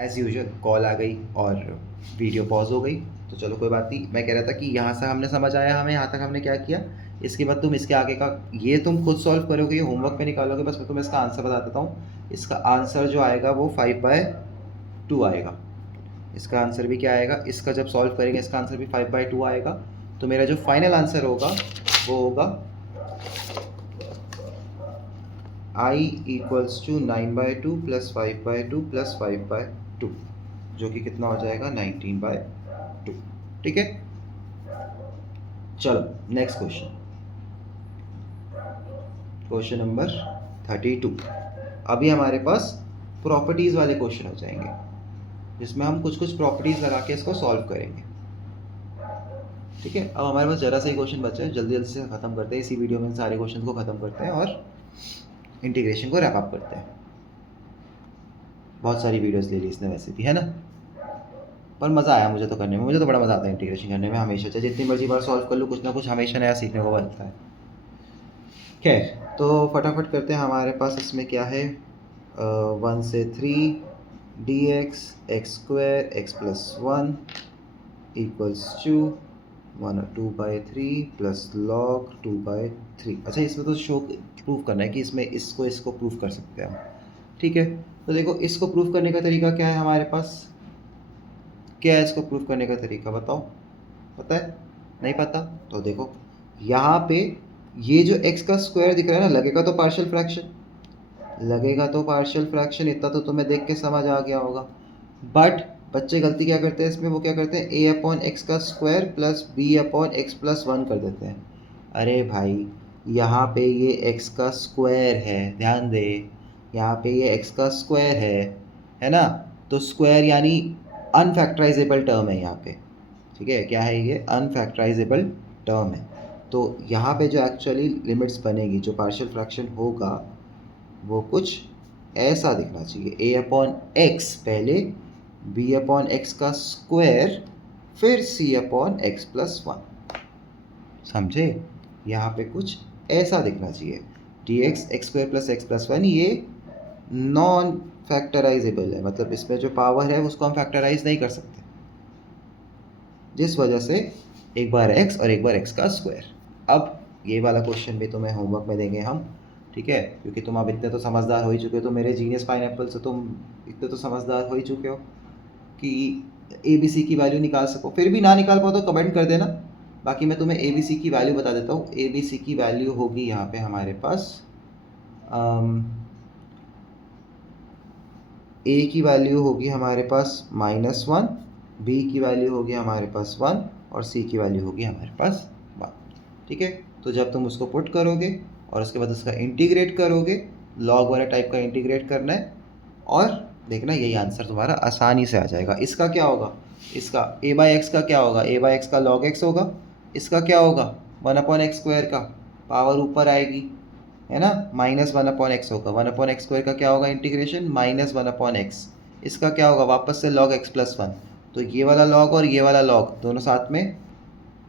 As usual call आ गई और video pause हो गई। तो चलो कोई बात नहीं, मैं कह रहा था कि यहाँ से हमने समझ आया, हमें यहाँ तक हमने क्या किया। इसके बाद तुम इसके आगे का ये तुम खुद सॉल्व करोगे, ये होमवर्क में निकालोगे। बस मैं तुम्हें इसका आंसर बता देता हूँ। इसका आंसर जो आएगा वो 5/2 आएगा। इसका आंसर भी क्या आएगा, इसका जब सॉल्व करेंगे इसका आंसर भी 5/2 आएगा। तो मेरा जो फाइनल आंसर होगा वो होगा I = 9/2 + 5/2 + 5/2, जो कि कितना हो जाएगा 19/2। ठीक है, चलो नेक्स्ट क्वेश्चन, क्वेश्चन नंबर 32। अभी हमारे पास प्रॉपर्टीज़ वाले क्वेश्चन हो जाएंगे, जिसमें हम कुछ कुछ प्रॉपर्टीज़ लगा के इसको सॉल्व करेंगे। ठीक है, अब हमारे पास ज़रा सा ही क्वेश्चन बचा है, जल्दी जल्दी से ख़त्म करते हैं। इसी वीडियो में सारे क्वेश्चन को ख़त्म करते हैं और इंटीग्रेशन को रैप अप करते हैं। बहुत सारी वीडियोस ले ली इसने वैसे भी, है ना, पर मज़ा आया मुझे तो करने में। मुझे तो बड़ा मज़ा आता है इंटीग्रेशन करने में हमेशा, चाहे जितनी मर्जी बार सॉल्व कर लूँ, कुछ ना कुछ हमेशा नया सीखने को मिलता है। खैर, तो फटाफट करते हैं। हमारे पास इसमें क्या है, 1 से 3 dx x² x+1 = 1/2/3 + log 2/3। अच्छा, इसमें तो शो प्रूफ करना है कि इसमें इसको प्रूफ कर सकते हैं हम। ठीक है, तो देखो इसको प्रूफ करने का तरीका क्या है हमारे पास, क्या है इसको प्रूफ करने का तरीका, बताओ, पता है? नहीं पता? तो देखो यहाँ पे ये जो x का स्क्वायर दिख रहा है ना, लगेगा तो पार्शियल फ्रैक्शन, लगेगा तो पार्शियल फ्रैक्शन, इतना तो तुम्हें देख के समझ आ गया होगा। बट बच्चे गलती क्या करते हैं इसमें, वो क्या करते हैं, a/x का स्क्वायर प्लस b/x+1 कर देते हैं। अरे भाई, यहाँ पे ये x का स्क्वायर है, ध्यान दे, यहाँ पे ये x का स्क्वायर है ना। तो स्क्वायर यानी अनफैक्टराइजेबल टर्म है यहाँ पे। ठीक है, क्या है ये, अनफैक्टराइजेबल टर्म है। तो यहाँ पे जो एक्चुअली लिमिट्स बनेगी, जो पार्शियल फ्रैक्शन होगा, वो कुछ ऐसा दिखना चाहिए, a/x पहले, b/x का स्क्वायर, फिर c/x+1। समझे, यहाँ पे कुछ ऐसा दिखना चाहिए। dx x² + x+1 ये नॉन फैक्टराइजेबल है, मतलब इसमें जो पावर है उसको हम फैक्टराइज नहीं कर सकते, जिस वजह से एक बार x और एक बार x का स्क्वायर। अब ये वाला क्वेश्चन भी तुम्हें होमवर्क में देंगे हम, ठीक है, क्योंकि तुम अब इतने तो समझदार हो ही चुके हो, तो मेरे जीनियस पाइनएप्पल से तुम इतने तो समझदार हो ही चुके हो कि ABC की वैल्यू निकाल सको। फिर भी ना निकाल पाओ तो कमेंट कर देना, बाकी मैं तुम्हें ABC की वैल्यू बता देता हूँ। ABC की वैल्यू होगी यहाँ पे हमारे पास, A की वैल्यू होगी हमारे पास -1, B की वैल्यू होगी हमारे पास 1 और C की वैल्यू होगी हमारे पास 1। ठीक है, तो जब तुम उसको पुट करोगे और उसके बाद उसका इंटीग्रेट करोगे, लॉग वाला टाइप का इंटीग्रेट करना है, और देखना यही आंसर तुम्हारा आसानी से आ जाएगा। इसका क्या होगा, इसका a/x का क्या होगा, a/x का log x होगा। इसका क्या होगा, 1/x² का पावर ऊपर आएगी, है ना, -1/x होगा। 1/x² का क्या होगा, इंटीग्रेशन -1/x। इसका क्या होगा, वापस से log x+1। तो ये वाला log और ये वाला log दोनों साथ में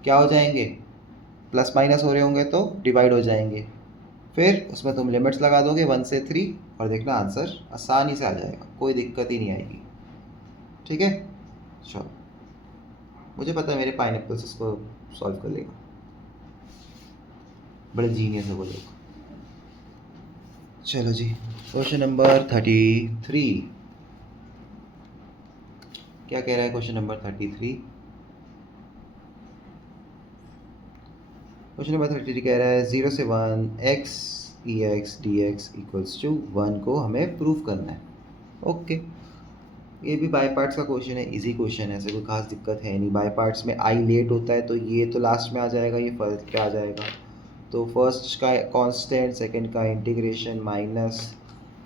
क्या हो जाएंगे, प्लस माइनस हो रहे होंगे तो डिवाइड हो जाएंगे। फिर उसमें तुम लिमिट्स लगा दोगे 1 से 3 और देखना आंसर आसानी से आ जाएगा, कोई दिक्कत ही नहीं आएगी। ठीक है, चलो, मुझे पता है मेरे पाइनएप्पल्स इसको सॉल्व कर लेगा, बड़े जीनियस है वो लोग। चलो जी, क्वेश्चन नंबर 33 क्या कह रहा है, क्वेश्चन नंबर 33, क्वेश्चन नंबर 33 कह रहा है 0 से 1 x ex dx = 1 को हमें प्रूफ करना है। ओके, ये भी बाय पार्ट्स का क्वेश्चन है, इजी क्वेश्चन है, ऐसे कोई खास दिक्कत है नहीं। बाय पार्ट्स में आई लेट होता है, तो ये तो लास्ट में आ जाएगा, ये फर्स्ट क्या आ जाएगा। तो फर्स्ट का कांस्टेंट, सेकंड का इंटीग्रेशन, माइनस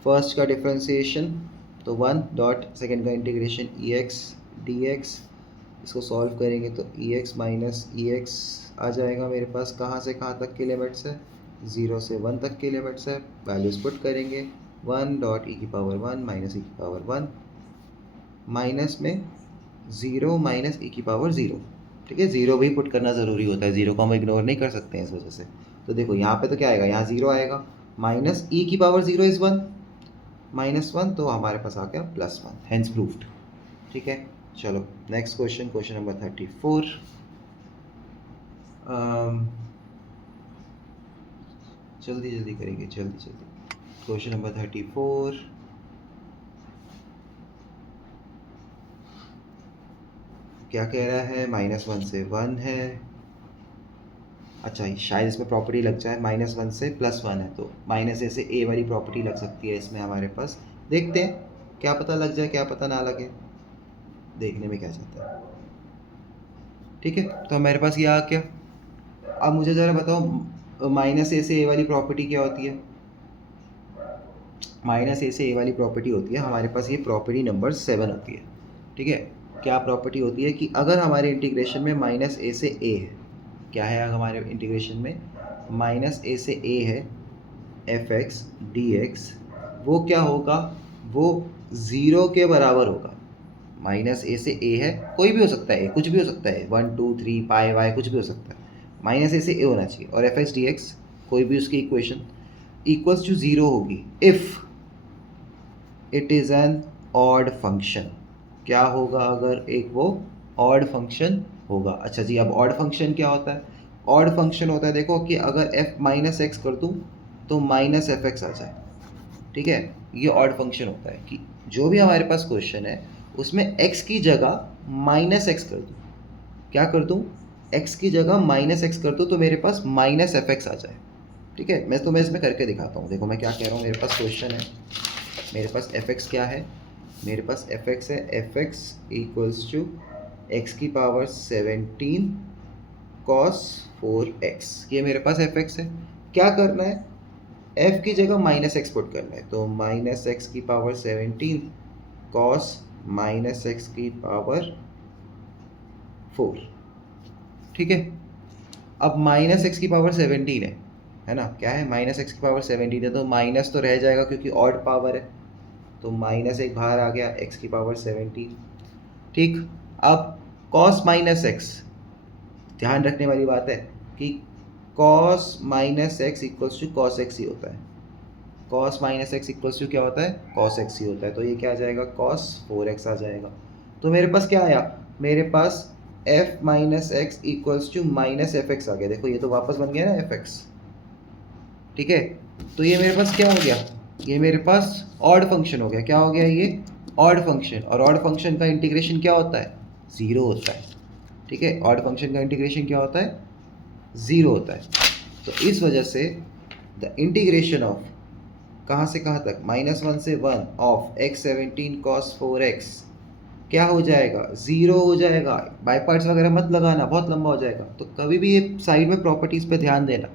फर्स्ट का डिफरेंशिएशन, तो 1 डॉट सेकंड का इंटीग्रेशन ex dx। इसको सॉल्व करेंगे तो ex माइनस ex आ जाएगा मेरे पास। कहाँ से कहाँ तक की लिमिट्स है, 0 से 1 तक की लिमिट्स है। वैल्यूज पुट करेंगे, 1 dot e⁻1 minus e⁻1, minus में 0 माइनस e⁻0। ठीक है, 0 भी पुट करना ज़रूरी होता है, 0 को हम इग्नोर नहीं कर सकते हैं इस वजह से। तो देखो यहाँ पे तो क्या आएगा, यहाँ 0 आएगा, माइनस e⁻0 इज़ 1, -1, तो हमारे पास आ गया +1, हेंस प्रूफ्ड। ठीक है, चलो नेक्स्ट क्वेश्चन, क्वेश्चन नंबर 34। जल्दी जल्दी करेंगे, जल्दी जल्दी। क्वेश्चन नंबर 34, क्या कह रहा है? -1 से 1 है। अच्छा, शायद इसमें प्रॉपर्टी लग जाए, -1 से +1 है तो -a से a वाली प्रॉपर्टी लग सकती है इसमें हमारे पास। देखते हैं, क्या पता लग जाए क्या पता ना लगे, देखने में क्या जाता है। ठीक है, तो हमारे पास ये आ गया। अब मुझे ज़रा बताओ, -a से a वाली प्रॉपर्टी क्या होती है? -a से a वाली प्रॉपर्टी होती है हमारे पास, ये प्रॉपर्टी नंबर 7 होती है। ठीक है, क्या प्रॉपर्टी होती है कि अगर हमारे इंटीग्रेशन में -a से a है, क्या है हमारे इंटीग्रेशन में -a से a है fx dx, वो क्या होगा? वो 0 के बराबर होगा। -a से a है, कोई भी हो सकता है, कुछ भी हो सकता है, 1 2 3 पाई वाई कुछ भी हो सकता है, -a से a होना चाहिए। और fx dx कोई भी उसकी इक्वेशन इक्वल्स टू 0 होगी if it is an odd function. क्या होगा अगर एक वो ऑड फंक्शन होगा? अच्छा जी, अब ऑड फंक्शन क्या होता है? ऑड फंक्शन होता है, देखो कि अगर f माइनस एक्स कर दूँ तो -fx आ जाए। ठीक है, ये ऑड फंक्शन होता है कि जो भी हमारे पास क्वेश्चन है उसमें x की जगह -x कर दूँ। क्या कर दूँ? x की जगह -x कर दूँ तो मेरे पास -fx आ जाए। ठीक है, मैं तुम्हें इसमें करके दिखाता हूँ। देखो मैं क्या कह रहा हूँ, मेरे पास क्वेश्चन है, मेरे पास fx क्या है? मेरे पास fx है, fx इक्वल्स टू x की पावर 17 cos 4x, ये मेरे पास fx है। क्या करना है? f की जगह -x पुट करना है, तो -x की पावर 17 cos -x की पावर 4। ठीक है, अब -x की पावर 17 है ना, क्या है? -x की पावर 17 है, तो माइनस तो रह जाएगा क्योंकि ऑड पावर है, तो -1 बाहर आ गया, x की पावर 17। ठीक, अब cos -x, ध्यान रखने वाली बात है कि cos -x equals to cos x ही होता है। cos -x इक्वल्स टू क्या होता है? cos x ही होता है, तो ये क्या आ जाएगा? cos 4x आ जाएगा। तो मेरे पास क्या आया? मेरे पास f minus x equals to -fx आ गया। देखो ये तो वापस बन गया ना fx। ठीक है, तो ये मेरे पास क्या हो गया? ये मेरे पास ऑड फंक्शन हो गया। क्या हो गया? ये ऑड फंक्शन, और ऑड फंक्शन का इंटीग्रेशन क्या होता है? 0 होता है। ठीक है, ऑड फंक्शन का इंटीग्रेशन क्या होता है? 0 होता है। तो इस वजह से द इंटीग्रेशन ऑफ कहाँ से कहाँ तक? -1 से 1 ऑफ x 17 cos 4x क्या हो जाएगा? 0 हो जाएगा। बाई पार्ट्स वगैरह मत लगाना, बहुत लंबा हो जाएगा। तो कभी भी ये साइड में प्रॉपर्टीज़ पे ध्यान देना।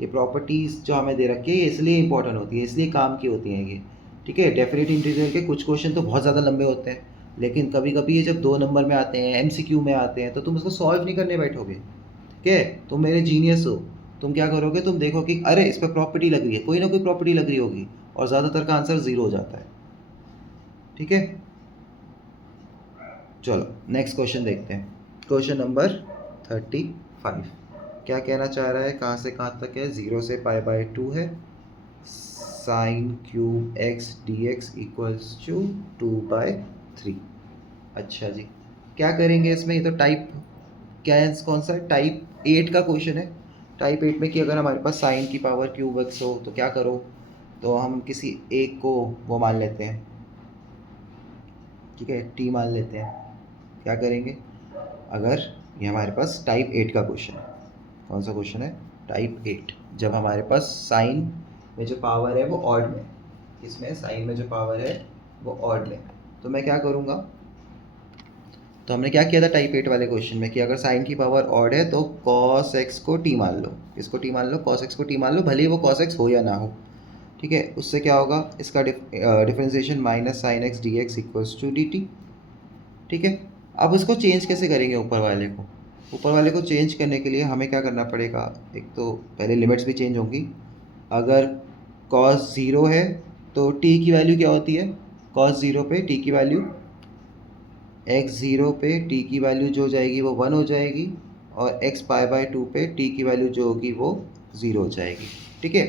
ये प्रॉपर्टीज़ जो हमें दे रखी है ये इसलिए इंपॉर्टेंट होती है, इसलिए काम की होती हैं ये। ठीक है, डेफिनेट इंटीग्रल के कुछ क्वेश्चन तो बहुत ज़्यादा लंबे होते हैं, लेकिन कभी कभी ये जब 2 नंबर में आते हैं, MCQ में आते हैं, तो तुम उसको सॉल्व नहीं करने बैठोगे। ठीक है, तुम मेरे जीनियस हो। तुम क्या करोगे? तुम देखो कि अरे इस पर प्रॉपर्टी लग रही है, कोई ना कोई प्रॉपर्टी लग रही होगी, और ज़्यादातर का आंसर 0 हो जाता है। ठीक है, चलो नेक्स्ट क्वेश्चन देखते हैं। क्वेश्चन नंबर 35, क्या कहना चाह रहा है? कहाँ से कहाँ तक है? 0 से π/2 है, sine cube x dx equals to 2/3। अच्छा जी, क्या करेंगे इसमें? ये तो टाइप क्या है, कौन सा? टाइप 8 का क्वेश्चन है। टाइप 8 में कि अगर हमारे पास साइन की पावर क्यूब x हो तो क्या करो? तो हम किसी एक को वो मान लेते हैं, ठीक है, t मान लेते हैं। क्या करेंगे? अगर ये हमारे पास टाइप 8 का क्वेश्चन है, कौन सा क्वेश्चन है? टाइप 8। जब हमारे पास साइन में जो पावर है वो ऑड में, इसमें साइन में जो पावर है वो ऑड में, तो मैं क्या करूँगा? तो हमने क्या किया था टाइप 8 वाले क्वेश्चन में कि अगर साइन की पावर ऑड है तो cos x को t मान लो। इसको t मान लो, cos x को t मान लो, भले ही वो cos x हो या ना हो। ठीक है, उससे क्या होगा? इसका differentiation minus sine x d x equals to d t. ठीक है, अब उसको चेंज कैसे करेंगे? ऊपर वाले को, ऊपर वाले को चेंज करने के लिए हमें क्या करना पड़ेगा? एक तो पहले लिमिट्स भी चेंज होंगी। अगर cos 0 है तो t की वैल्यू क्या होती है? cos 0 पे t की वैल्यू, x 0 पे t की वैल्यू जो हो जाएगी वो 1 हो जाएगी, और x π/2 पे t की वैल्यू जो होगी वो 0 हो जाएगी। ठीक है,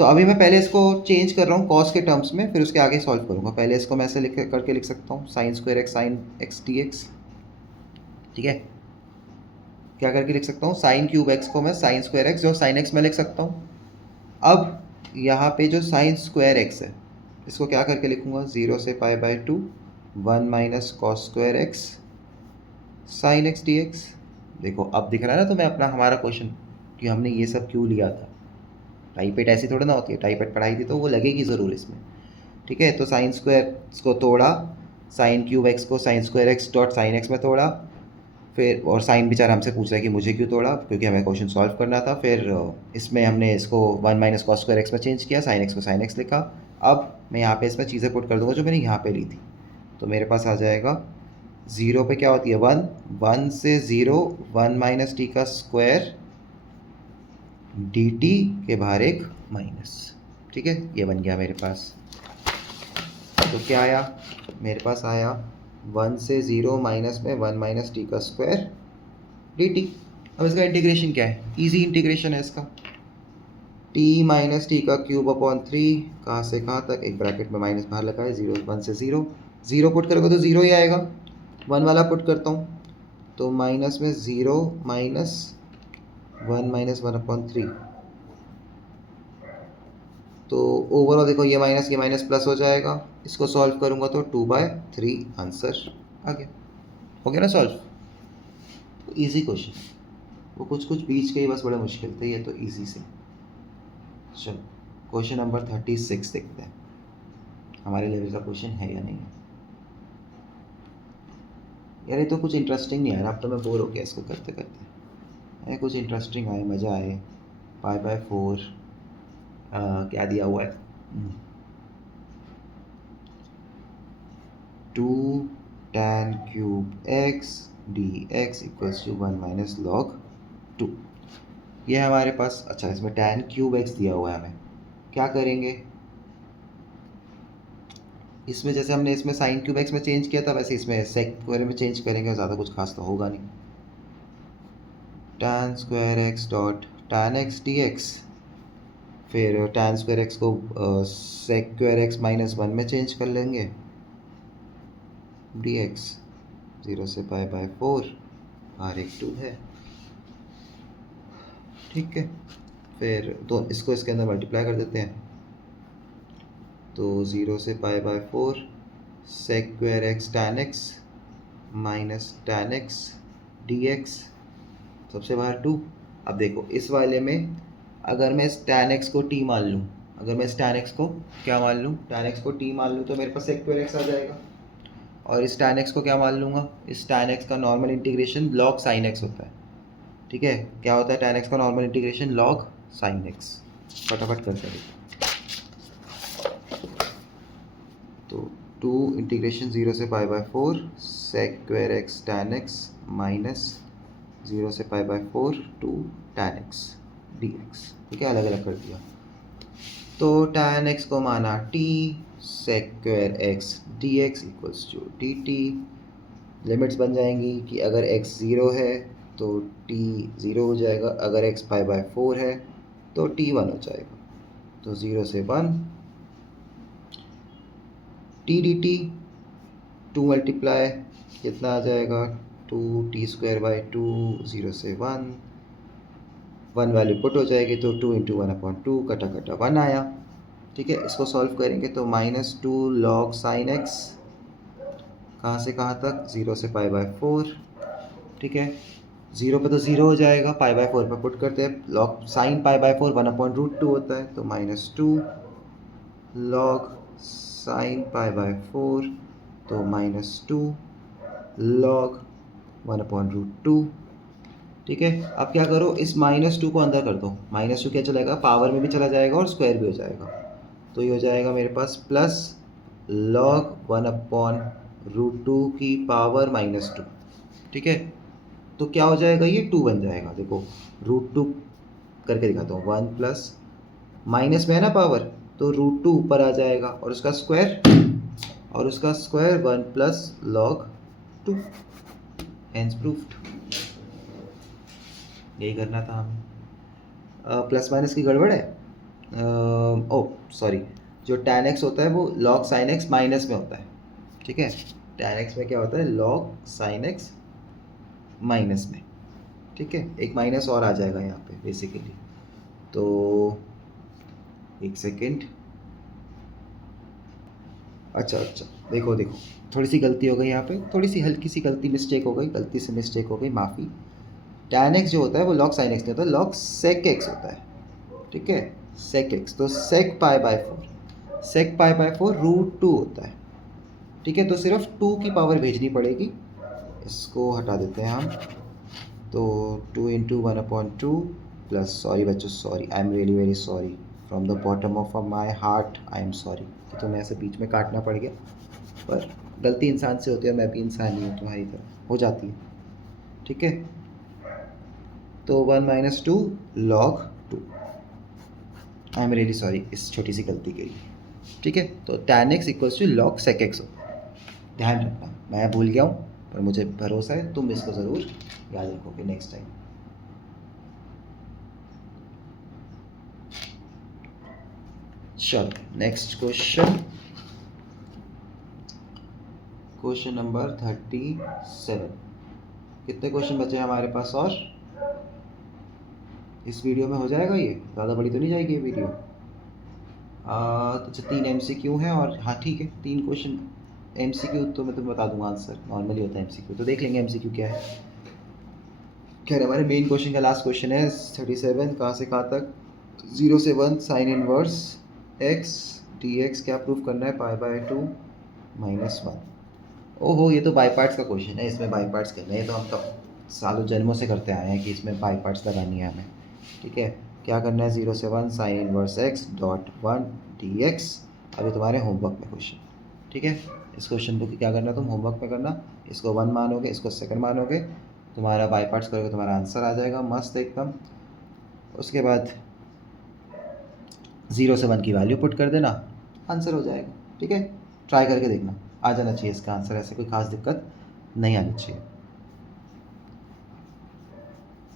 तो अभी मैं पहले इसको चेंज कर रहा हूँ कॉस के टर्म्स में, फिर उसके आगे सॉल्व करूँगा। पहले इसको मैं ऐसे करके लिख सकता हूँ sign square x sign x d x. ठीक है, क्या करके लिख सकता हूँ, साइन क्यूब एक्स को मैं साइन स्क्वायर एक्स जो साइन एक्स में लिख सकता हूँ। अब यहाँ पे जो साइन स्क्वायर एक्स है इसको क्या करके लिखूँगा, 0 से पाई by 2 1 minus cos square x sign x d x. देखो अब दिख रहा है ना तुम्हें अपना हमारा क्वेश्चन कि हमने ये सब क्यों लिया था। टाइपेट ऐसी थोड़ा ना होती है, टाइपेट पढ़ाई थी तो वो लगेगी ज़रूर इसमें। ठीक है, तो साइन स्क्वायर को तोड़ा, साइन क्यूब एक्स को sign square x dot sine x में तोड़ा, फिर और साइन बेचारा हमसे पूछ रहा है कि मुझे क्यों तोड़ा, क्योंकि हमें क्वेश्चन सॉल्व करना था। फिर इसमें हमने इसको 1 माइनस कॉस स्क्वायर एक्स में चेंज किया, साइन एक्स को साइन एक्स लिखा। अब मैं यहाँ पे इसमें चीज़ें पुट कर दूंगा जो मैंने यहाँ पे ली थी, तो मेरे पास आ जाएगा 0 पे क्या होती है 1, 1 से 0 1 माइनस टी का स्क्वायर डी टी के बाहर एक माइनस। ठीक है, ये बन गया मेरे पास। तो क्या आया मेरे पास, आया 1 से 0 माइनस में 1 माइनस टी का स्क्वायर डी टी। अब इसका इंटीग्रेशन क्या है, इजी इंटीग्रेशन है इसका, t माइनस टी का क्यूब अपॉन 3 कहाँ से कहाँ तक, एक ब्रैकेट में माइनस बाहर लगा है, 0 1 से 0, 0 पुट करोगे तो 0 ही आएगा। 1 वाला पुट करता हूँ तो माइनस में 0 माइनस 1 माइनस 1 अपॉन 3, तो ओवरऑल देखो ये माइनस प्लस हो जाएगा। इसको सॉल्व करूँगा तो 2/3 आंसर आ गया। हो गया ना सॉल्व। तो ईजी क्वेश्चन, वो कुछ कुछ बीच के ही बस बड़े मुश्किल थे, ये तो ईजी से। चलो क्वेश्चन नंबर 36 देखते हैं हमारे लेवल का क्वेश्चन है या नहीं है। यार ये तो कुछ इंटरेस्टिंग नहीं है, अब तो मैं बोर हो गया इसको करते करते। कुछ इंटरेस्टिंग आए, मज़ा आए। π/4 क्या दिया हुआ है, 2 tan cube x dx equals to 1 minus log 2। ये हमारे पास, अच्छा इसमें tan क्यूब x दिया हुआ है, हमें क्या करेंगे इसमें, जैसे हमने इसमें साइन क्यूब एक्स में चेंज किया था वैसे इसमें सेक स्क्वायर में चेंज करेंगे, ज़्यादा कुछ खास तो होगा नहीं। tan square x dot tan x d x, फिर tan स्क्वायर एक्स को सेक स्क्वायर एक्स माइनस 1 में चेंज कर लेंगे डी एक्स, 0 से π/4 r एक 2 है। ठीक है, फिर तो इसको इसके अंदर मल्टीप्लाई कर देते हैं, तो 0 से π/4 sec square x tan x minus tan x d x, सबसे बाहर 2। अब देखो इस वाले में अगर मैं इस tan x को t मान लूँ, अगर मैं इस tan x को क्या मान लूँ, tan x को t मान लूँ तो मेरे पास सेक स्क्वायर एक्स आ जाएगा। और इस tan x को क्या मान लूँगा, इस tan x का normal integration log sin x होता है। ठीक है, क्या होता है tan x का normal integration log sin x। फटाफट कर सकते, तो 2 इंटीग्रेशन 0 से π/4 sec square x tan x minus 0 से π/4 2 tan x dx। ठीक है, अलग अलग कर दिया। तो tan x को माना t sec square x dx equals to dt। Limits बन जाएंगी कि अगर x 0 है तो t 0 हो जाएगा, अगर x π/4 है तो t 1 हो जाएगा। तो 0 से 1 t dt, 2 मल्टीप्लाई कितना आ जाएगा 2t स्क्वायर बाई 2, 0 से 1 वैल्यू पुट हो जाएगी, तो 2 इंटू 1/2 कटा कटा 1 आया। ठीक है, इसको सॉल्व करेंगे तो -2 log sin x, कहाँ से कहाँ तक 0 से π/4। ठीक है, 0 पे तो 0 हो जाएगा, π/4 पे पुट करते हैं, log sin π/4 1/√2 होता है, तो -2 log sin π/4, तो -2 log 1/√2। ठीक है, अब क्या करो इस -2 को अंदर कर दो, -2 क्या चलेगा पावर में भी चला जाएगा और स्क्वायर भी हो जाएगा, तो ये हो जाएगा मेरे पास प्लस log 1/√2 की पावर -2। ठीक है, तो क्या हो जाएगा ये 2 बन जाएगा। देखो √2 करके दिखाता हूँ, 1 प्लस माइनस में है ना पावर, तो √2 ऊपर आ जाएगा और उसका square 1 plus log 2, hence proofed. यही करना था हमें। प्लस माइनस की गड़बड़ है, ओ सॉरी, जो tan x होता है वो log sin x माइनस में होता है, ठीक है। tan x में क्या होता है, log sin x माइनस में, ठीक है। एक माइनस और आ जाएगा यहाँ पे बेसिकली। तो एक सेकेंड, अच्छा अच्छा, देखो देखो, थोड़ी सी गलती हो गई यहाँ पे, थोड़ी सी हल्की सी गलती मिस्टेक हो गई, गलती से मिस्टेक हो गई, माफ़ी। tan x जो होता है वो log sin x नहीं होता, log sec x होता है, ठीक है। sec x, तो sec pi by four, sec pi by four √2 होता है, ठीक है। तो सिर्फ 2 की पावर भेजनी पड़ेगी, इसको हटा देते हैं हम। तो 2 इंटू 1/2 प्लस, सॉरी बच्चों, sorry, I am really very sorry, from the bottom of my heart I am sorry कि तुम्हें ऐसे बीच में काटना पड़ गया, पर गलती इंसान से होती है, मैं भी इंसान ही हूँ तुम्हारी तरह, हो जाती है, ठीक है। तो 1 - 2 log 2, I am really sorry इस छोटी सी गलती के लिए, ठीक है। तो tan x इक्वल्स टू log sec x होता है, ध्यान रखना, मैं भूल गया हूँ पर मुझे भरोसा है तुम इसको ज़रूर याद रखोगे नेक्स्ट टाइम। चलो नेक्स्ट क्वेश्चन, क्वेश्चन नंबर 37। कितने क्वेश्चन बचे हैं हमारे पास और इस वीडियो में हो जाएगा, ये ज़्यादा बड़ी तो नहीं जाएगी ये वीडियो। तो 3 MCQ हैं और हाँ ठीक है, 3 क्वेश्चन MCQ तो मैं तुम्हें बता दूंगा आंसर, नॉर्मली होता है MCQ, तो देख लेंगे MCQ क्या है। खैर हमारे मेन क्वेश्चन का लास्ट क्वेश्चन है 37, कहाँ से कहाँ तक, 0 से 1 साइन इनवर्स x dx क्या प्रूफ करना है, π/2 -1। ओहो, ये तो बाई पार्ट्स का क्वेश्चन है, इसमें बाई पार्ट्स करना है, ये तो हम तो सालों जन्मों से करते आए हैं कि इसमें बाई पार्ट्स लगानी है हमें, ठीक है। क्या करना है, 0 से 1 sign inverse x dot 1 dx, अभी तुम्हारे होमवर्क में क्वेश्चन, ठीक है। इस क्वेश्चन को क्या करना, तुम होमवर्क में करना, इसको 1 मानोगे, इसको सेकंड मानोगे, तुम्हारा बाई पार्ट्स करोगे, तुम्हारा आंसर आ जाएगा मस्त एकदम। उसके बाद 0 से 1 की वैल्यू पुट कर देना, आंसर हो जाएगा, ठीक है। ट्राई करके देखना, आ जाना चाहिए इसका आंसर, ऐसे कोई खास दिक्कत नहीं आनी चाहिए।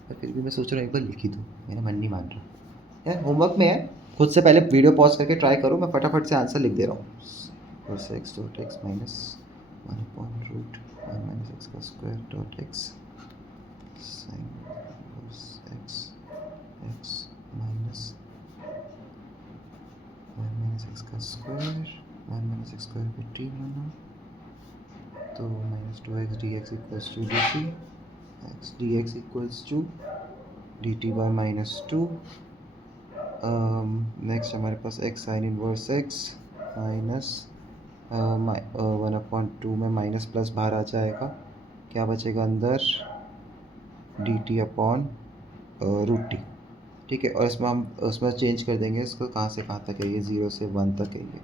पर फिर भी मैं सोच रहा हूँ एक बार लिखी दूँ, मेरा मन नहीं मान रहा यार, होमवर्क में है, खुद से पहले वीडियो पॉज करके ट्राई करो, मैं फटाफट से आंसर लिख दे रहा हूँ। और से x dot x minus 1/√1 - x का square dot x sine x x minus 1 - x का स्क्वायर 1 - x स्क्वायर को t माना, तो -2x dx equals to dt, x dx equals to dt by -2। Next हमारे पास x sine inverse x minus 1/2 में minus plus बाहर आ जाएगा, क्या बचेगा अंदर, dt अपॉन √t, ठीक है। और इसमें हम उसमें चेंज कर देंगे, इसको कहाँ से कहाँ तक है ये, 0 से 1 तक है ये,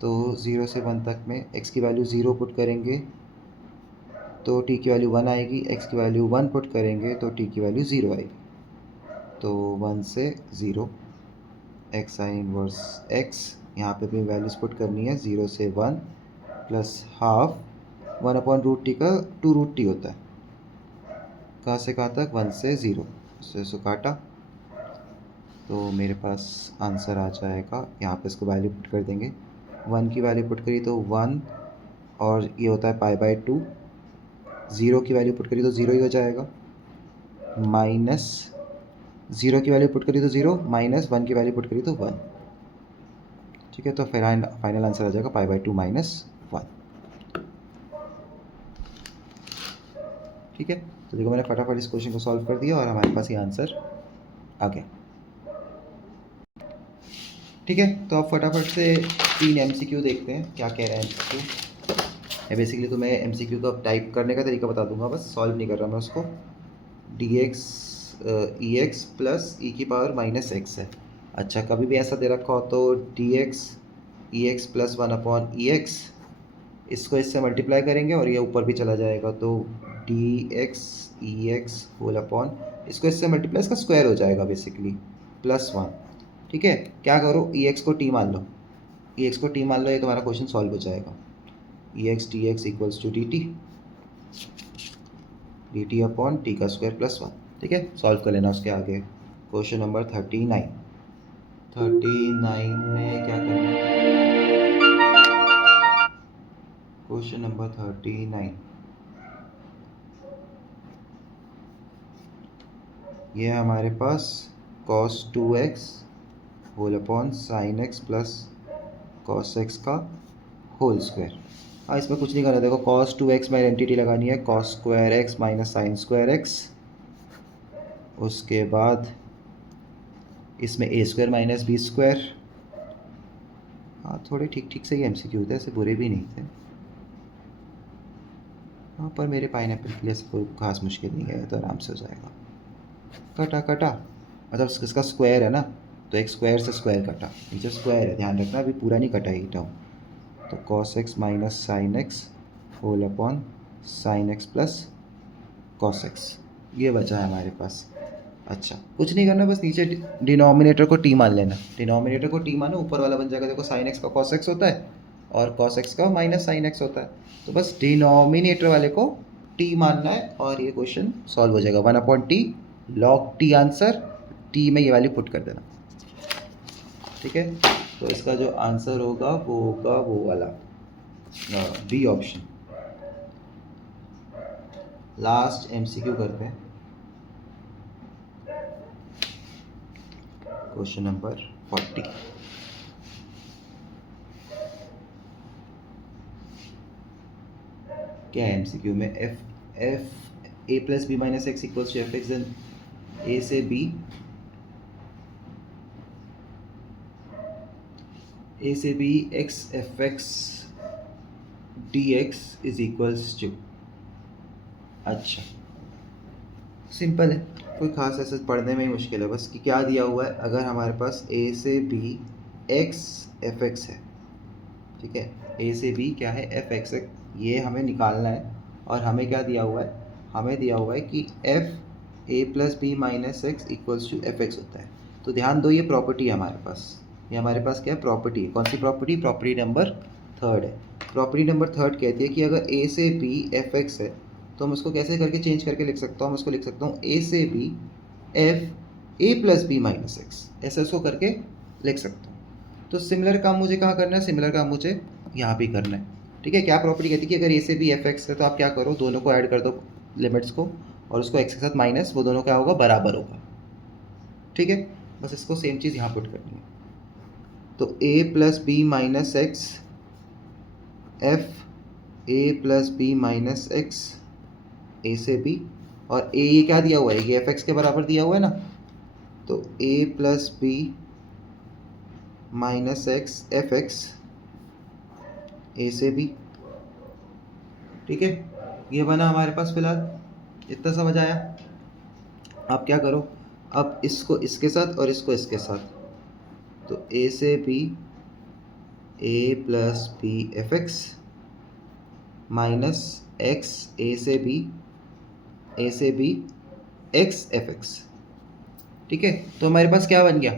तो 0 से 1 तक में x की वैल्यू 0 पुट करेंगे तो t की वैल्यू 1 आएगी, x की वैल्यू 1 पुट करेंगे तो t की वैल्यू 0 आएगी, तो 1 से 0 x साइन इनवर्स x, यहाँ पे भी वैल्यूज पुट करनी है, 0 से 1 प्लस हाफ 1/√t का 2√t होता है, कहाँ से कहाँ तक, 1 से 0, इससे काटा, तो मेरे पास आंसर आ जाएगा, यहाँ पे इसको वैल्यू पुट कर देंगे, 1 की वैल्यू पुट करी तो 1, और ये होता है π/2, 0 की वैल्यू पुट करी तो 0 ही हो जाएगा, माइनस 0 की वैल्यू पुट करी तो 0, माइनस 1 की वैल्यू पुट करी तो 1, ठीक है। तो फिर फाइनल आंसर आ जाएगा π/2 - 1, ठीक है। तो देखो मैंने फटाफट इस क्वेश्चन को सॉल्व कर दिया और हमारे पास ये आंसर आ गया, ठीक है। तो आप फटाफट से 3 MCQ देखते हैं क्या कह रहे हैं MCQ। मैं बेसिकली तुम्हें MCQ का टाइप करने का तरीका बता दूंगा, बस सॉल्व नहीं कर रहा मैं उसको। dx ex प्लस e की पावर -x है, अच्छा कभी भी ऐसा दे रखा हो तो dx ex प्लस 1/ex, इसको इससे मल्टीप्लाई करेंगे और ये ऊपर भी चला जाएगा, तो dx ex होल अपॉन, इसको इससे मल्टीप्लाई, इसका स्क्वायर हो जाएगा बेसिकली, +1, ठीक है। क्या करो, ex को t मान लो, ex को t मान लो, ये तुम्हारा क्वेश्चन सॉल्व हो जाएगा, ex dx equals to dt upon t का स्क्वायर +1, ठीक है। सॉल्व कर लेना उसके आगे, क्वेश्चन नंबर 39। 39 में क्या करना है? क्वेश्चन नंबर 39, ये है हमारे पास cos 2x whole upon sine x plus cos x का होल स्क्वायर। हाँ, इसमें कुछ नहीं करना, देखो cos 2x में आइडेंटिटी लगानी है, cos square x minus sine square x, उसके बाद इसमें a square minus b square. हाँ, थोड़े ठीक ठीक से ही MCQ थे, ऐसे बुरे भी नहीं थे। हाँ, पर मेरे पाइनएप्पल के लिए कोई खास मुश्किल नहीं है, तो आराम से हो जाएगा। कटा कटा, मतलब इसका स्क्वायर है ना, तो एक स्क्वायर से स्क्वायर कटा, नीचे स्क्वायर है, ध्यान रखना, अभी पूरा नहीं कटा ये टर्म। तो cos x minus sine x whole upon sine x plus cos x, ये बचा है हमारे पास। अच्छा, कुछ नहीं करना, बस नीचे डिनोमिनेटर को t मान लेना, डिनोमिनेटर को t मानो, ऊपर वाला बन जाएगा, देखो साइन एक्स का cos x होता है और cos x का माइनस साइन एक्स होता है, तो बस डिनोमिनेटर वाले को t मानना है और ये क्वेश्चन सॉल्व हो जाएगा। 1/t log t answer, t में ये वाली पुट कर देना, ठीक है। तो इसका जो आंसर होगा वो होगा वो वाला बी ऑप्शन। लास्ट MCQ करते हैं, क्वेश्चन नंबर 40। क्या है MCQ में? f a plus b minus x equals to f x, then a से b, x f x d x is equals to. अच्छा, सिंपल है, कोई खास ऐसे पढ़ने में ही मुश्किल है, बस कि क्या दिया हुआ है, अगर हमारे पास a से b x एफ एक्स है, ठीक है, a से b क्या है, एफ एक्स है, ये हमें निकालना है। और हमें क्या दिया हुआ है, हमें दिया हुआ है कि f a plus b minus x equals to f x होता है। तो ध्यान दो, ये प्रॉपर्टी है हमारे पास, ये हमारे पास क्या है, प्रॉपर्टी है। कौन सी प्रॉपर्टी? प्रॉपर्टी नंबर 3 है। प्रॉपर्टी नंबर 3 कहती है कि अगर a से b एफ एक्स है, तो हम उसको कैसे करके चेंज करके लिख सकता हूँ, मैं उसको लिख सकता हूँ a से b f a plus b minus x, ऐसे उसको करके लिख सकता हूँ। तो सिमिलर काम मुझे कहाँ करना है, सिमिलर काम मुझे यहाँ भी करना है, ठीक है। क्या प्रॉपर्टी कहती है कि अगर a से b एफ एक्स है, तो आप क्या करो, दोनों को ऐड कर दो लिमिट्स को, और उसको x के साथ माइनस, वो दोनों क्या होगा, बराबर होगा, ठीक है। बस इसको सेम चीज़ यहाँ पुट करनी है। तो a plus b minus x f a plus b minus x a से b, और a ये क्या दिया हुआ है, ये एफ एक्स के बराबर दिया हुआ है ना, तो a plus b minus x f x a से b, ठीक है। ये बना हमारे पास फिलहाल, इतना समझ आया। आप क्या करो, अब इसको इसके साथ और इसको इसके साथ, तो a से b a plus b f x minus x a से b एक्स एफ एक्स, ठीक है। तो हमारे पास क्या बन गया,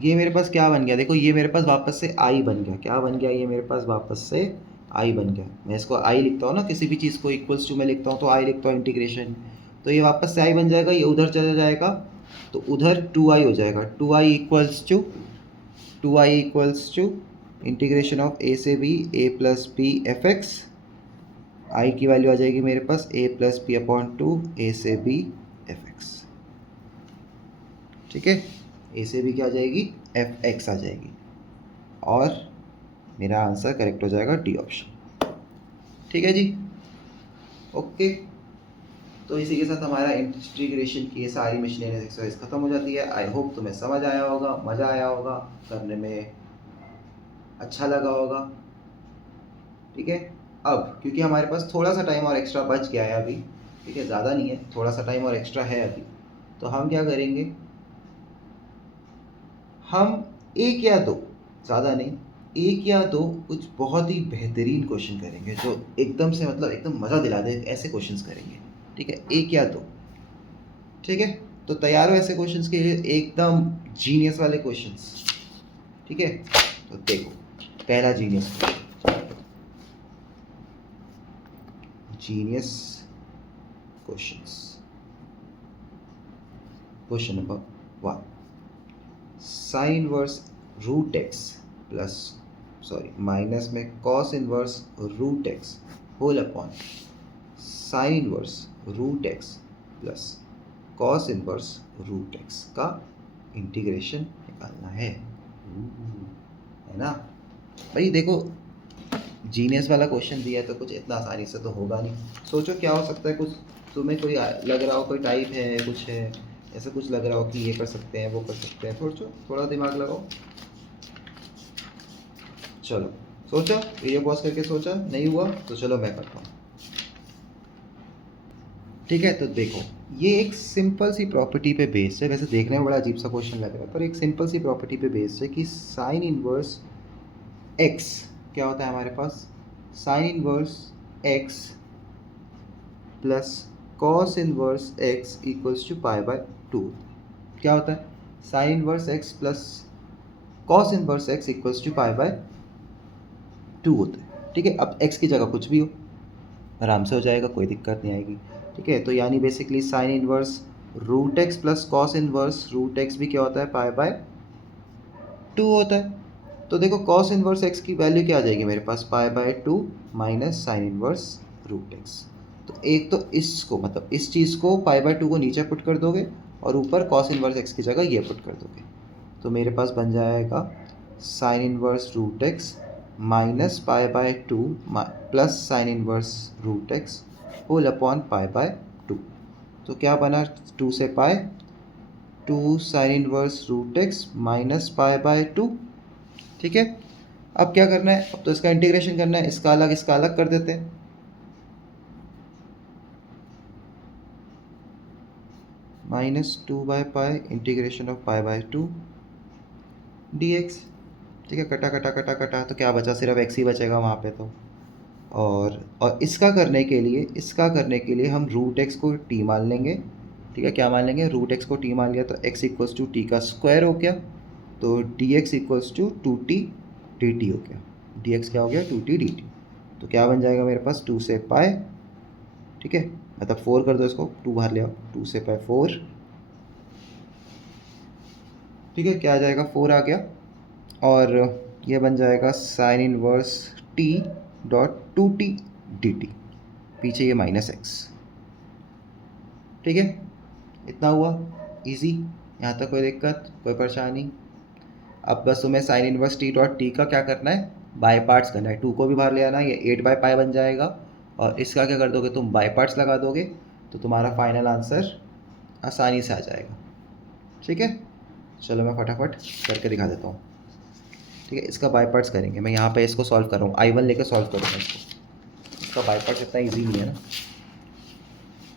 ये मेरे पास क्या बन गया, देखो ये मेरे पास वापस से आई बन गया, क्या बन गया, ये मेरे पास वापस से आई बन गया। मैं इसको आई लिखता हूँ ना, किसी भी चीज़ को इक्वल्स टू में लिखता हूँ तो आई लिखता हूँ, इंटीग्रेशन, तो ये वापस से आई बन जाएगा, ये उधर चला जाएगा, तो उधर 2i हो जाएगा, 2i equals to integration of a से b a plus b f x, I की वैल्यू आ जाएगी मेरे पास a plus b upon 2 a से b एफ एक्स, ठीक है। a से b क्या आ जाएगी, एफ एक्स आ जाएगी, और मेरा आंसर करेक्ट हो जाएगा डी ऑप्शन, ठीक है जी, ओके। तो इसी के साथ हमारा इंटीग्रेशन की ये सारी मिसलेनियस एक्सरसाइज खत्म हो जाती है। आई होप तुम्हें समझ आया होगा, मज़ा आया होगा, करने में अच्छा लगा होगा, ठीक है। अब क्योंकि हमारे पास थोड़ा सा टाइम और एक्स्ट्रा बच गया है अभी, ठीक है, ज़्यादा नहीं है, थोड़ा सा टाइम और एक्स्ट्रा है अभी, तो हम क्या करेंगे, हम एक या दो, ज़्यादा नहीं, एक या दो कुछ बहुत ही बेहतरीन क्वेश्चन करेंगे, जो एकदम से मतलब एकदम मज़ा दिला दे, ऐसे क्वेश्चंस करेंगे, ठीक है, एक या दो, ठीक है। तो तैयार हो ऐसे क्वेश्चंस के लिए, एकदम जीनियस वाले क्वेश्चंस, ठीक है। तो देखो, पहला genius questions, question number 1, sine inverse root x plus minus में cos inverse root x whole upon sine inverse root x plus cos inverse root x का इंटीग्रेशन निकालना है ना भाई। देखो जीनियस वाला क्वेश्चन दिया है तो कुछ इतना आसानी से तो होगा नहीं। सोचो क्या हो सकता है, कुछ तुम्हें कोई लग रहा हो, कोई टाइप है, कुछ है ऐसा कुछ लग रहा हो कि ये कर सकते हैं वो कर सकते हैं। सोचो, थोड़ा दिमाग लगाओ। चलो सोचा, वीडियो पॉज करके सोचा, नहीं हुआ तो चलो मैं करता हूँ। ठीक है, तो देखो ये एक सिंपल सी प्रॉपर्टी पे बेस्ड है। वैसे देखने में बड़ा अजीब सा क्वेश्चन लग रहा है, पर एक सिंपल सी प्रॉपर्टी पे बेस्ड है कि साइन इनवर्स एक्स क्या होता है हमारे पास, sine inverse x plus cos inverse x equals to pi by 2। क्या होता है, sine inverse x plus cos inverse x equals to pi by 2 होता है। ठीक है, अब एक्स की जगह कुछ भी हो, आराम से हो जाएगा, कोई दिक्कत नहीं आएगी। ठीक है, तो यानी basically sine inverse root x plus cos inverse root x भी क्या होता है, पाई बाय 2 होता है। तो देखो कॉस इनवर्स एक्स की वैल्यू क्या आ जाएगी मेरे पास, pi by 2 minus sine inverse root x. तो एक तो इसको मतलब इस चीज़ को पाई बाय 2 को नीचे पुट कर दोगे और ऊपर कॉस इनवर्स एक्स की जगह ये पुट कर दोगे, तो मेरे पास बन जाएगा sine inverse root x minus pi by 2 plus sine inverse root x whole upon pi by 2। तो क्या बना, 2 से pi, 2 sine inverse root x minus pi by 2। ठीक है, अब क्या करना है, अब तो इसका इंटीग्रेशन करना है, इसका अलग कर देते हैं। -2/पाई integration of pi by 2 dx। ठीक है, कटा कटा कटा कटा तो क्या बचा, सिर्फ x ही बचेगा वहाँ पे तो। और इसका करने के लिए हम रूट एक्स को t मान लेंगे। ठीक है, क्या मान लेंगे, रूट एक्स को t मान लिया तो x इक्वल्स टू टी का स्क्वायर हो गया, तो dx equals to 2t dt हो गया। dx क्या हो गया, 2t dt। तो क्या बन जाएगा मेरे पास, 2 से पाई, ठीक है मतलब 4 कर दो इसको, 2 बाहर ले आओ, 2 से पाई 4। ठीक है, क्या आ जाएगा, 4 आ गया। और ये बन जाएगा sine inverse t dot 2t dt, पीछे ये माइनस एक्स। ठीक है, इतना हुआ इजी, यहाँ तक कोई दिक्कत कोई परेशानी। अब बस तुम्हें sign inverse t dot t का क्या करना है, बाय पार्ट्स करना है। 2 को भी बाहर ले आना, ये 8/पाई बन जाएगा, और इसका क्या कर दोगे तुम, बाय पार्ट्स लगा दोगे, तो तुम्हारा फाइनल आंसर आसानी से आ जाएगा। ठीक है, चलो मैं फटाफट करके दिखा देता हूँ। ठीक है, इसका बाय पार्ट्स करेंगे, मैं यहाँ पे इसको सॉल्व कर रहा हूँ, I1 लेके सॉल्व करूँगा इसको। इसका बाय पार्ट्स इतना ईजी नहीं है ना।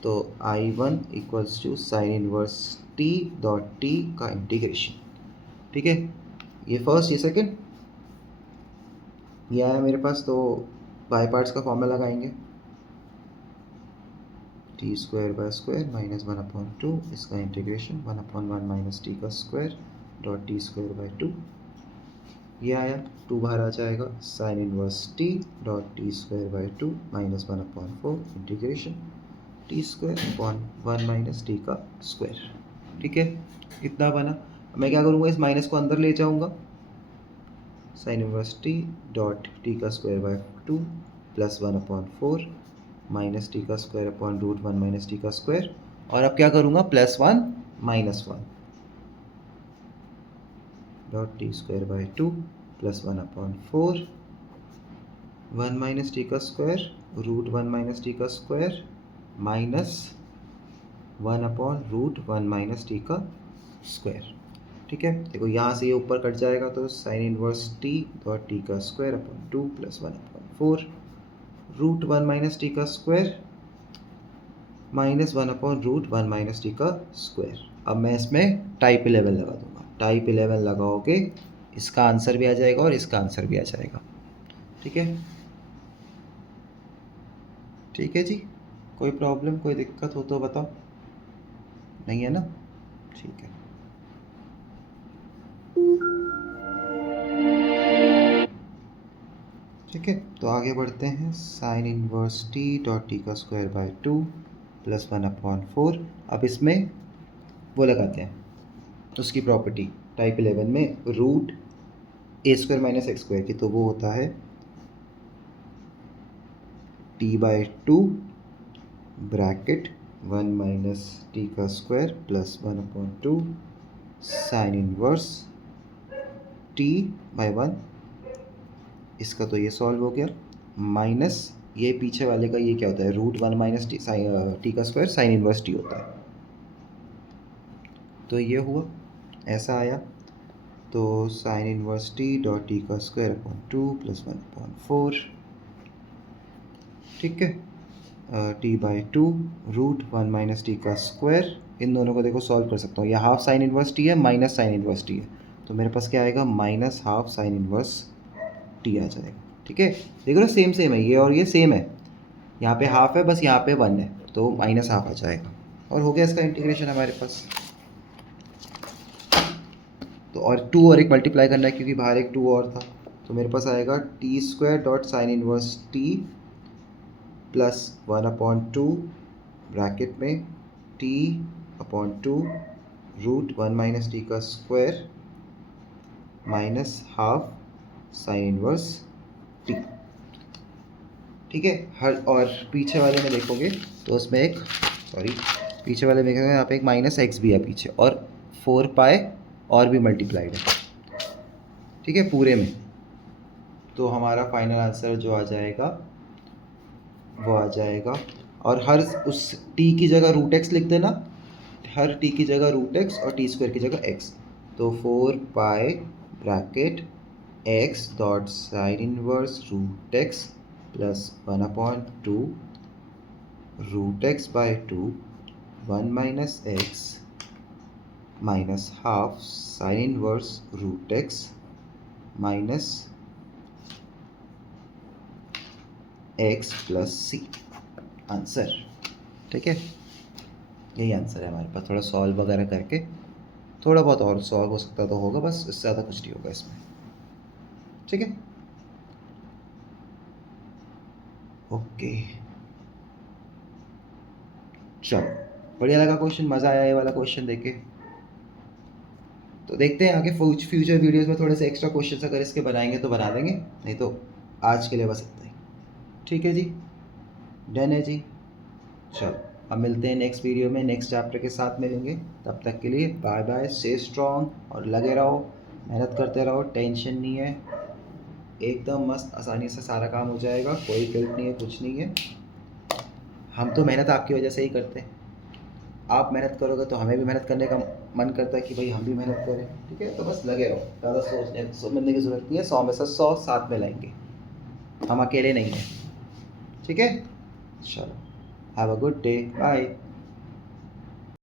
तो I1 equals to sine inverse t dot t का इंटीग्रेशन। ठीक है, ये फर्स्ट ये सेकंड ये आया मेरे पास, तो बाय पार्ट्स का फॉर्मूला लगाएंगे, T square bye square minus 1/2, इसका इंटीग्रेशन 1/1 माइनस टी का square dot t square by 2। ये आया, 2 बाहर आ जाएगा, sine inverse t dot t square by 2 minus 1/4 integration T square upon 1 minus t का स्क्वायर। ठीक है, इतना बना। मैं क्या करूँगा, इस माइनस को अंदर ले जाऊँगा, sine inverse t dot t का square by 2 plus 1/4 minus t का square upon root 1 minus t का स्क्वायर। और अब क्या करूँगा, +1 -1 dot t square by 2 plus 1/4 1 minus t का स्क्वायर रूट 1 माइनस टी का स्क्वायर माइनस 1/√1 माइनस टी का स्क्वायर। ठीक है, देखो यहाँ से ये ऊपर कट जाएगा, तो sine inverse t dot t का square upon 2 plus 1/4 root 1 minus t का स्क्वायर माइनस 1/√1 माइनस टी का स्क्वायर। अब मैं इसमें टाइप 11 लगा दूंगा, टाइप 11 लगाओगे इसका आंसर भी आ जाएगा और इसका आंसर भी आ जाएगा। ठीक है, ठीक है जी, कोई प्रॉब्लम कोई दिक्कत हो तो बताओ, नहीं है ना, ठीक है। ठीक है, तो आगे बढ़ते हैं, sign inverse t dot t का स्क्वायर बाय 2 प्लस 1/4। अब इसमें वो लगाते हैं उसकी प्रॉपर्टी टाइप 11 में, रूट ए स्क्वायर माइनस एक्स स्क्वायर की, तो वो होता है t/2 ब्रैकेट 1 माइनस टी का square plus 1/2 sine inverse t/1। इसका तो ये सॉल्व हो गया, माइनस ये पीछे वाले का ये क्या होता है, √1 माइनस टी का स्क्वायर साइन इनवर्स टी होता है। तो ये हुआ, ऐसा आया। तो sine inverse t dot t का स्क्वायर अपॉन 2 प्लस 1/4, ठीक है। t/2 √1 माइनस टी का स्क्वायर, इन दोनों को देखो सॉल्व कर सकता हूँ। ये हाफ साइन इनवर्स टी है माइनस साइन इनवर्स टी है, तो मेरे पास क्या आएगा, minus half sine inverse t आ जाएगा, ठीक है। देखो ना सेम सेम है, ये और ये सेम है, यहाँ पे हाफ है बस यहाँ पे 1 है, तो माइनस हाफ आ जाएगा और हो गया इसका इंटीग्रेशन हमारे पास। तो और 2 और एक मल्टीप्लाई करना है क्योंकि बाहर एक 2 और था, तो मेरे पास आएगा t² dot sine inverse t plus 1/2 bracket में t/2 √1 माइनस टी का square minus half sine inverse T, ठीक है। हर और पीछे वाले में देखोगे तो उसमें एक पीछे वाले में देखोगे यहाँ पे एक माइनस एक्स भी है पीछे, और 4 पाई और भी मल्टीप्लाइड है, ठीक है, पूरे में। तो हमारा फाइनल आंसर जो आ जाएगा वो आ जाएगा, और हर उस t की जगह √x लिख देना, हर t की जगह √x और t² की जगह x। तो 4 pi bracket x dot sine inverse √x plus 1/2 √x/2 1 minus x minus half sine inverse √x minus x plus c, answer, ठीक है। यही आंसर है हमारे पास। थोड़ा सॉल्व वगैरह करके थोड़ा बहुत और सॉल्व हो सकता तो होगा, बस इससे ज़्यादा कुछ नहीं होगा इसमें, ठीक है। ओके, चलो, बढ़िया लगा क्वेश्चन, मज़ा आया ये वाला क्वेश्चन देके। तो देखते हैं आगे फ्यूचर वीडियोस में थोड़े से एक्स्ट्रा क्वेश्चंस अगर इसके बनाएंगे तो बना देंगे, नहीं तो आज के लिए बस इतना ही, ठीक है जी, डन है जी। चलो, अब मिलते हैं नेक्स्ट वीडियो में, नेक्स्ट चैप्टर के साथ मिलेंगे। तब तक के लिए बाय बाय, स्टे स्ट्रॉन्ग और लगे रहो, मेहनत करते रहो, टेंशन नहीं है, एकदम मस्त आसानी से सारा काम हो जाएगा, कोई गिल्ट नहीं है, कुछ नहीं है। हम तो मेहनत आपकी वजह से ही करते हैं, आप मेहनत करोगे तो हमें भी मेहनत करने का मन करता है कि भाई हम भी मेहनत करें, ठीक है। तो बस लगे रहो, ज़्यादा सोचने की ज़रूरत नहीं है, 100 में से 100 साथ में लाएंगे, हम अकेले नहीं हैं, ठीक है। चलो, have a good day, bye.